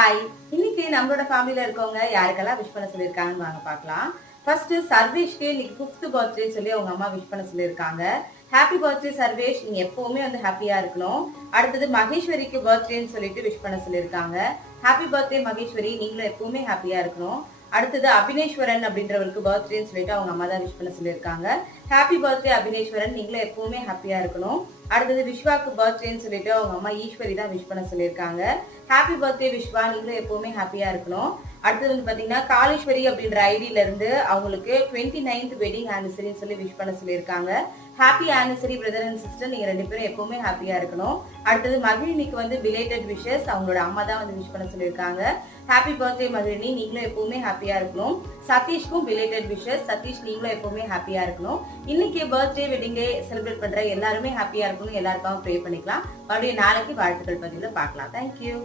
Hi. இன்னைக்கு நம்மளோட ஃபேமிலில இருக்கவங்க யாருக்கெல்லாம் விஷ் பண்ண சொல்லியிருக்காங்கன்னு வாங்க பார்க்கலாம். ஃபர்ஸ்ட் சர்வேஷ்க்கு இன்னைக்கு 5th பர்த்டே சொல்லி அவங்க அம்மா விஷ் பண்ண சொல்லியிருக்காங்க. ஹாப்பி பர்த்டே சர்வேஷ், நீங்க எப்பவுமே வந்து ஹாப்பியா இருக்கணும். அடுத்தது மகேஸ்வரிக்கு பர்த்டேன்னு சொல்லிட்டு விஷ் பண்ண சொல்லியிருக்காங்க. ஹாப்பி பர்த்டே மகேஸ்வரி, நீங்களும் எப்பவுமே ஹாப்பியா இருக்கணும். அடுத்தது அபினேஸ்வரன் அப்படின்றவருக்கு பர்த்டேன்னு சொல்லிட்டு அவங்க அம்மா தான் விஷ் பண்ண சொல்லியிருக்காங்க. ஹாப்பி பர்த்டே அபினேஸ்வரன், நீங்களும் எப்பவுமே ஹாப்பியா இருக்கணும். அடுத்தது விஸ்வாக்கு பர்த்டேன்னு சொல்லிட்டு அவங்க அம்மா ஈஸ்வரி தான் விஷ் பண்ண சொல்லியிருக்காங்க. ஹாப்பி பர்த்டே விஸ்வா, நீங்களும் எப்பவுமே ஹாப்பியா இருக்கணும். அடுத்தது வந்து பாத்தீங்கன்னா காளீஸ்வரி அப்படின்ற ஐடியில இருந்து அவங்களுக்கு 29th வெட்டிங் ஆனிவர்சரின்னு சொல்லி விஷ் பண்ண சொல்லியிருக்காங்க. Happy anniversary brother and sister, நீங்க 2 பேரும் எப்பவுமே ஹாப்பியா இருக்கணும். அடுத்தது மகிழினிக்கு வந்து பிலேட்டட் விஷஸ், அவங்களோட அம்மா தான் வந்து விஷ் பண்ண சொல்லியிருக்காங்க. ஹாப்பி பர்த்டே மகிழினி, நீங்களும் எப்பவுமே ஹாப்பியா இருக்கணும். சதீஷ்க்கும் பிலேட்டட் விஷஸ், சதீஷ் நீங்களும் எப்பவுமே ஹாப்பியா இருக்கணும். இன்னைக்கு பர்த்டே வெட்டிங் டே செலிப்ரேட் பண்ற எல்லாருமே ஹாப்பியா இருக்கணும். எல்லாருக்காகவும் ப்ரே பண்ணிக்கலாம். மறுபடியும் நாளைக்கு வாழ்த்துக்கள் பதிவுல பார்க்கலாம். தேங்க்யூ.